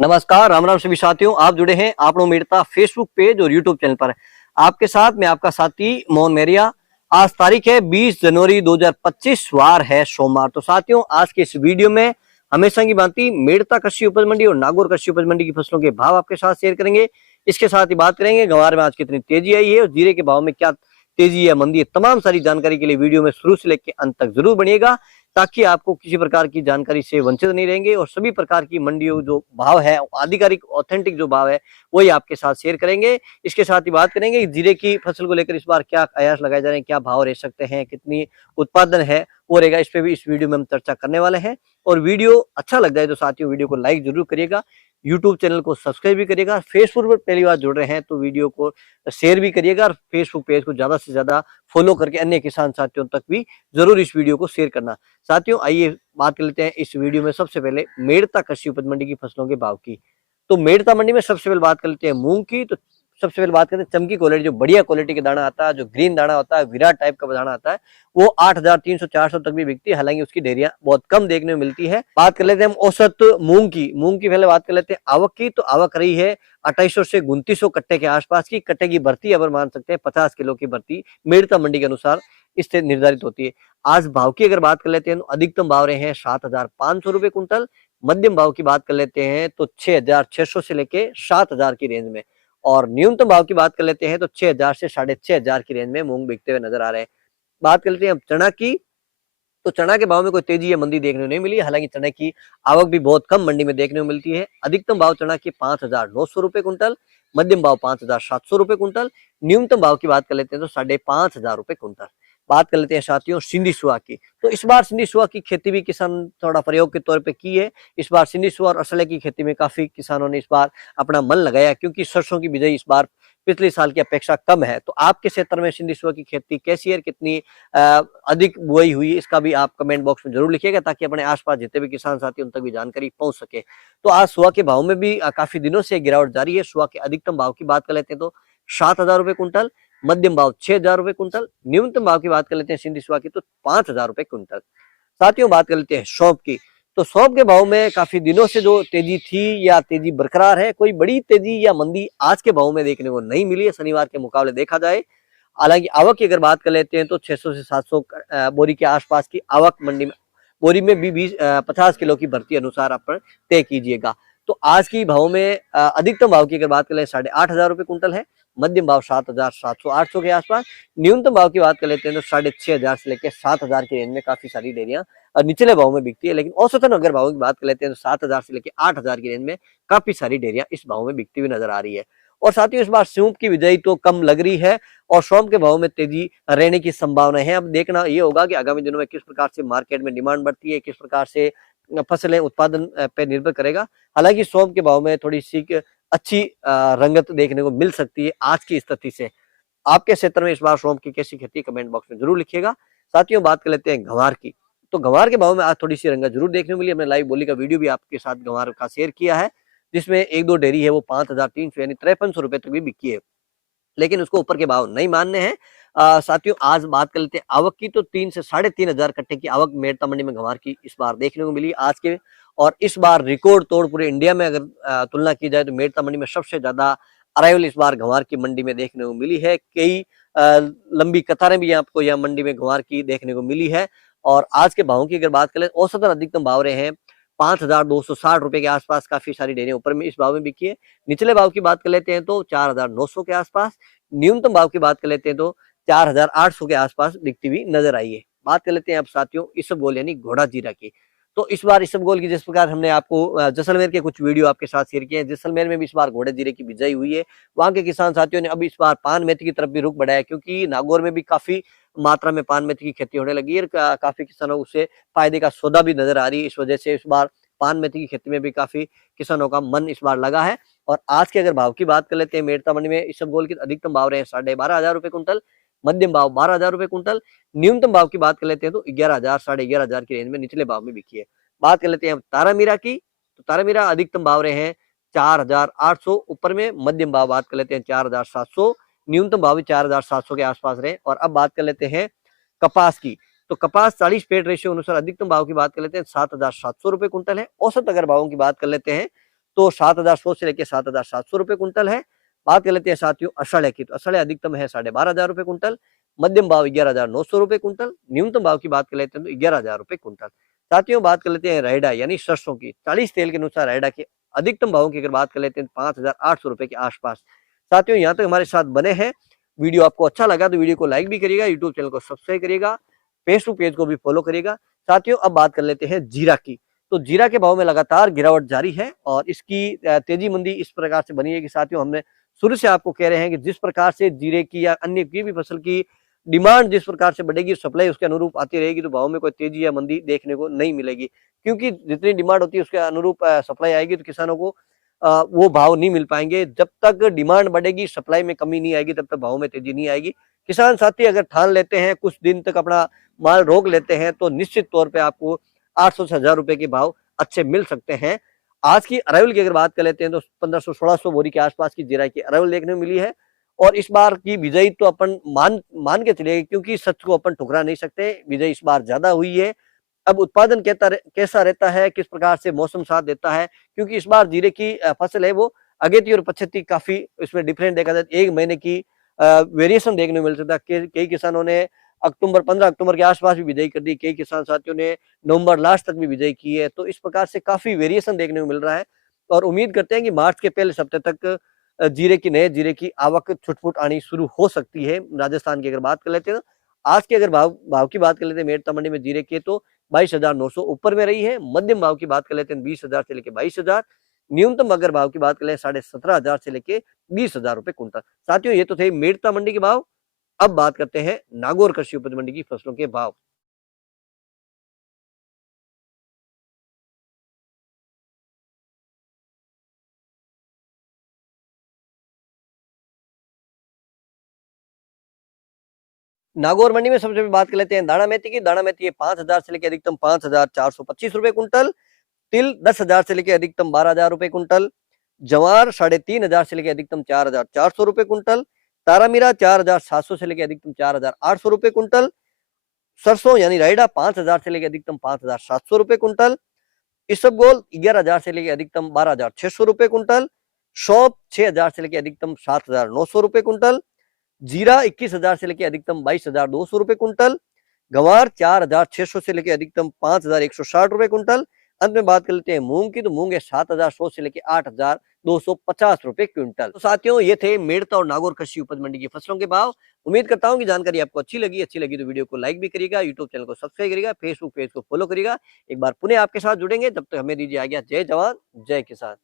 नमस्कार, राम राम सभी साथियों। आप जुड़े हैं आपनो मेड़ता फेसबुक पेज और यूट्यूब चैनल पर। आपके साथ मैं आपका साथी मोहन मेरिया। आज तारीख है 20 जनवरी 2025, वार है सोमवार। तो साथियों, आज के इस वीडियो में हमेशा की भांति मेड़ता कृषि उपज मंडी और नागौर कृषि उपज मंडी की फसलों के भाव आपके साथ शेयर करेंगे। इसके साथ ही बात करेंगे गंवार में आज कितनी तेजी आई है और जीरे के भाव में क्या तेजी या मंदी है। तमाम सारी जानकारी के लिए वीडियो में शुरू से लेकर अंत तक जरूर बनिएगा, ताकि आपको किसी प्रकार की जानकारी से वंचित नहीं रहेंगे और सभी प्रकार की मंडियों जो भाव है, आधिकारिक ऑथेंटिक जो भाव है, वही आपके साथ शेयर करेंगे। इसके साथ ही बात करेंगे जीरे की फसल को लेकर इस बार क्या कयास लगाए जा रहे हैं, क्या भाव रह सकते हैं, कितनी उत्पादन है वो रहेगा, इस पे भी इस वीडियो में हम चर्चा करने वाले हैं। और वीडियो अच्छा लग जाए तो साथियों वीडियो को लाइक जरूर करिएगा, यूट्यूब चैनल को सब्सक्राइब भी करिएगा, फेसबुक पर पहली बार जुड़ रहे हैं तो वीडियो को शेयर भी करिएगा और फेसबुक पेज को ज्यादा से ज्यादा फॉलो करके अन्य किसान साथियों तक भी जरूर इस वीडियो को शेयर करना। साथियों, आइए बात कर लेते हैं इस वीडियो में सबसे पहले मेड़ता कृषि उपज मंडी की फसलों के भाव की। तो मेड़ता मंडी में सबसे पहले बात कर लेते हैं मूंग की। तो सबसे पहले बात करते हैं चमकी क्वालिटी, जो बढ़िया क्वालिटी का दाना आता है, जो ग्रीन दाना होता है, विराट टाइप का दाना आता है, वो 8,300-400 तक भी बिकती है। हालांकि उसकी ढेरियां बहुत कम देखने में मिलती है। बात कर लेते हैं हम औसत मूंग की। मूंग की पहले बात कर लेते हैं आवक की। तो आवक रही है 2800 से 2900 कट्टे के आसपास की। कट्टे की भर्ती अगर मान सकते हैं 50 किलो की भर्ती मेड़ता मंडी के अनुसार इससे निर्धारित होती है। आज भाव की अगर बात कर लेते हैं तो अधिकतम भाव रहे हैं 7,500 रुपए कुंटल। मध्यम भाव की बात कर लेते हैं तो 6,600 से लेके 7,000 की रेंज में। और न्यूनतम भाव की बात कर लेते हैं तो 6,000 से 6,500 की रेंज में मूंग बिकते हुए नजर आ रहे हैं। बात कर लेते हैं अब चना की। तो चना के भाव में कोई तेजी या मंदी देखने को नहीं मिली। हालांकि चने की आवक भी बहुत कम मंडी में देखने को मिलती है। अधिकतम भाव चना की 5,900 रुपए कुंटल, मध्यम भाव 5,700 रुपए कुंटल, न्यूनतम भाव की बात कर लेते हैं तो 5,500 रुपए कुंटल। बात कर लेते हैं साथियों सिंधी सुहा की। तो इस बार सिंधी सुहा की खेती भी किसान थोड़ा प्रयोग के तौर पे की है। इस बार सिंधी सुहा और असले की खेती में काफी किसानों ने इस बार अपना मन लगाया, क्योंकि सरसों की बिजाई इस बार पिछले साल की अपेक्षा कम है। तो आपके क्षेत्र में सिंधी सुहा की खेती कैसी है, कितनी अधिक बुआई हुई, इसका भी आप कमेंट बॉक्स में जरूर लिखिएगा, ताकि अपने आसपास जितने भी किसान साथी उन तक भी जानकारी पहुंच सके। तो आज सुहा के भाव में भी काफी दिनों से गिरावट जारी है। सुहा के अधिकतम भाव की बात कर लेते हैं तो 7,000 रुपए कुंटल, मध्यम भाव 6,000 रुपए कुंटल, न्यूनतम भाव की बात कर लेते हैं सिंधी सुहा की तो 5,000 रुपए कुंटल। साथियों, बात कर लेते हैं सौंफ की। तो सौंफ के भाव में काफी दिनों से जो तेजी थी या तेजी बरकरार है, कोई बड़ी तेजी या मंदी आज के भाव में देखने को नहीं मिली है शनिवार के मुकाबले देखा जाए। हालांकि आवक की अगर बात कर लेते हैं तो 600 से 700 बोरी के आसपास की आवक मंडी में, बोरी में भी 50 किलो की भर्ती अनुसार आप तय कीजिएगा। तो आज की भाव में अधिकतम भाव की अगर बात करें 8,500 रुपए कुंटल है, मध्यम भाव 7,700-800 के आसपास, न्यूनतम भाव की बात कर लेते हैं तो 6,500 से लेकर 7,000 की रेंज में काफी सारी डेयरियां निचले भाव में बिकती है। लेकिन औसतन अगर भाव की बात कर लेते हैं तो 7,000 से लेकर 8,000 की रेंज में काफी सारी डेयरियां इस भाव में बिकती हुई नजर आ रही है। और साथ ही इस बार सौंफ की बिजाई तो कम लग रही है और सौंफ के भाव में तेजी रहने की संभावना है। अब देखना ये होगा कि आगामी दिनों में किस प्रकार से मार्केट में डिमांड बढ़ती है, किस प्रकार से फसलें उत्पादन पे निर्भर करेगा। हालांकि सौंफ के भाव में थोड़ी सी अच्छी रंगत देखने को मिल सकती है आज की स्थिति से। आपके क्षेत्र में इस बार सौंफ की कैसी खेती, कमेंट बॉक्स में जरूर लिखिएगा। साथियों, बात कर लेते हैं गंवार की। तो गंवार के भाव में आज थोड़ी सी रंगत जरूर देखने को मिली। हमने लाइव बोली का वीडियो भी आपके साथ गंवार का शेयर किया है, जिसमें एक दो डेयरी है वो 5,300 यानी 5300 रुपए तक भी बिकी है, लेकिन उसको ऊपर के भाव नहीं मानने हैं। साथियों, आज बात कर लेते हैं आवक की। तो 3 से 3,500 कट्टे की आवक मेड़ता मंडी में गंवार की इस बार देखने को मिली आज के। और इस बार रिकॉर्ड तोड़ पूरे इंडिया में अगर तुलना की जाए तो मेड़ता मंडी में सबसे ज्यादा अराइवल इस बार गंवार की मंडी में देखने को मिली है। कई लंबी कतारें भी आपको यहाँ मंडी में गंवार की देखने को मिली है। और आज के भावों की अगर बात करें, औसतन अधिकतम भाव रहे हैं 5,260 रुपए के आसपास। काफी सारी डेयरियां ऊपर में इस भाव में बिकी है। निचले भाव की बात कर लेते हैं तो 4,900 के आसपास। न्यूनतम भाव की बात कर लेते हैं तो 4,800 के आसपास बिकती हुई नजर आई है। बात कर लेते हैं अब साथियों इसबगोल यानी घोड़ा जीरा की। तो इस बार इसबगोल की जिस प्रकार हमने आपको जैसलमेर के कुछ वीडियो आपके साथ शेयर किए हैं, जैसलमेर में भी इस बार घोड़े जीरे की बिजाई हुई है। वहां के किसान साथियों ने अब इस बार पान मेथी की तरफ भी रुख बढ़ाया, क्योंकि नागौर में भी काफी मात्रा में पान मेथी की खेती होने लगी है। काफी किसानों से फायदे का सौदा भी नजर आ रही है। इस वजह से इस बार पान मेथी की खेती में भी काफी किसानों का मन इस बार लगा है। और आज के अगर भाव की बात कर लेते हैं मेड़ता मंडी में इसबगोल के अधिकतम भाव रहे हैं 12,500 रुपए कुंटल, मध्यम भाव 12,000 रुपए कुंटल, न्यूनतम भाव की बात कर लेते हैं तो 11,000 11,500 की रेंज में निचले भाव में बिकी है। बात कर लेते हैं अब तारामीरा की। तो तारामीरा अधिकतम भाव रहे हैं 4,800 ऊपर में, मध्यम भाव बात कर लेते हैं 4,700, न्यूनतम भाव भी 4,700 के आसपास रहे। और अब बात कर लेते हैं कपास की। तो कपास 40 पेड़ रेशियो अनुसार अधिकतम भाव की बात कर लेते हैं 7,700 रुपए कुंटल है। औसत अगर भावों की बात कर लेते हैं तो 7,100 से लेकर 7,700 रुपए कुंटल है। बात कर लेते हैं साथियों असड़े की, तो असड़े अधिकतम है 12,500 रुपए कुंटल, मध्यम भाव 11,900 रुपए कुंटल, न्यूनतम भाव की बात कर लेते हैं तो 11,000 रुपए कुंटल। साथियों बात कर लेते हैं रायडा यानी सरसों की, 40 तेल के अनुसार रायडा के अधिकतम भावों की अगर बात कर लेते हैं 5,800 रुपए के आसपास। साथियों यहाँ तक हमारे साथ बने हैं, वीडियो आपको अच्छा लगा तो वीडियो को लाइक भी करिएगा, यूट्यूब चैनल को सब्सक्राइब करिएगा, फेसबुक पेज को भी फॉलो करिएगा। साथियों अब बात कर लेते हैं जीरा की, तो जीरा के भाव में लगातार गिरावट जारी है और इसकी तेजी मंदी इस प्रकार से बनी है कि साथियों हमने शुरू से आपको कह रहे हैं कि जिस प्रकार से जीरे की या अन्य की भी फसल की डिमांड जिस प्रकार से बढ़ेगी, सप्लाई उसके अनुरूप आती रहेगी, तो भाव में कोई तेजी या मंदी देखने को नहीं मिलेगी, क्योंकि जितनी डिमांड होती है उसके अनुरूप सप्लाई आएगी तो किसानों को वो भाव नहीं मिल पाएंगे। जब तक डिमांड बढ़ेगी, सप्लाई में कमी नहीं आएगी, तब तक भाव में तेजी नहीं आएगी। किसान साथी अगर ठान लेते हैं, कुछ दिन तक अपना माल रोक लेते हैं, तो निश्चित तौर पे आपको 800 से 1000 रुपए के भाव अच्छे मिल सकते हैं। आज की अराइवल की अगर बात कर लेते हैं तो 1500-1600 बोरी के आसपास की जीरा की अराइवल देखने को मिली है और इस बार की बिजाई तो अपन मान के चलेंगे, क्योंकि सच को अपन ठुकरा नहीं सकते, बिजाई इस बार ज्यादा हुई है। अब उत्पादन कैसा रहता है, किस प्रकार से मौसम साथ देता है, क्योंकि इस बार जीरे की फसल है वो अगेती और पछती काफी इसमें डिफरेंट देखा जाए, एक महीने की वेरिएशन देखने को मिल सकता है। कई किसानों ने 15 अक्टूबर के आसपास भी बिजाई कर दी, कई किसान साथियों ने नवंबर लास्ट तक भी बिजाई की है, तो इस प्रकार से काफी वेरिएशन देखने को मिल रहा है और उम्मीद करते हैं कि मार्च के पहले हफ्ते तक नए जीरे की आवक छुटपुट आनी शुरू हो सकती है। राजस्थान की अगर बात कर लेते हैं, आज के अगर भाव की बात कर लेते हैं मेड़ता मंडी में जीरे की, तो 22,900 ऊपर में रही है। मध्यम भाव की बात कर लेते हैं 20,000 से लेकर 22,000, न्यूनतम अगर भाव की बात कर ले 17,500 से लेके 20,000 रुपए कुंटल। साथियों ये तो थे मेड़ता मंडी के भाव। अब बात करते हैं नागौर कृषि उपज मंडी की फसलों के भाव। नागौर मंडी में सबसे पहले बात कर लेते हैं दाना मेथी की। दाना मेथी 5,000 से लेकर अधिकतम 5,425 रुपए कुंटल, तिल 10,000 से लेकर अधिकतम 12,000 रुपए कुंटल, जवार 3,500 से लेकर अधिकतम 4,400 रुपए कुंटल, तारामीरा 4,700 से लेकर अधिकतम 4,800 रुपए कुंटल, सरसों यानी रायडा 5,000 से लेकर अधिकतम 5,700 रुपए कुंटल, इसबगोल 11,000 से लेकर अधिकतम 12,600 रुपए कुंटल, सौंफ 6,000 से लेकर अधिकतम 7,900 रुपए कुंटल, जीरा 21,000 से लेकर अधिकतम 22,200 रुपए कुंटल, गंवार 4,600 से लेकर अधिकतम 5,160 रुपए कुंटल। अंत में बात कर लेते हैं मूंग की, तो मूंग है 7,100 से लेकर 8,250 रुपए क्विंटल। तो साथियों ये थे मेड़ता और नागौर कृषि उपज मंडी की फसलों के भाव। उम्मीद करता हूं कि जानकारी आपको अच्छी लगी तो वीडियो को लाइक भी करिएगा, यूट्यूब चैनल को सब्सक्राइब करिएगा, फेसबुक पेज को फॉलो करिएगा। एक बार पुनः आपके साथ जुड़ेंगे, तब तक हमें दीजिए आज्ञा। जय जवान जय किसान।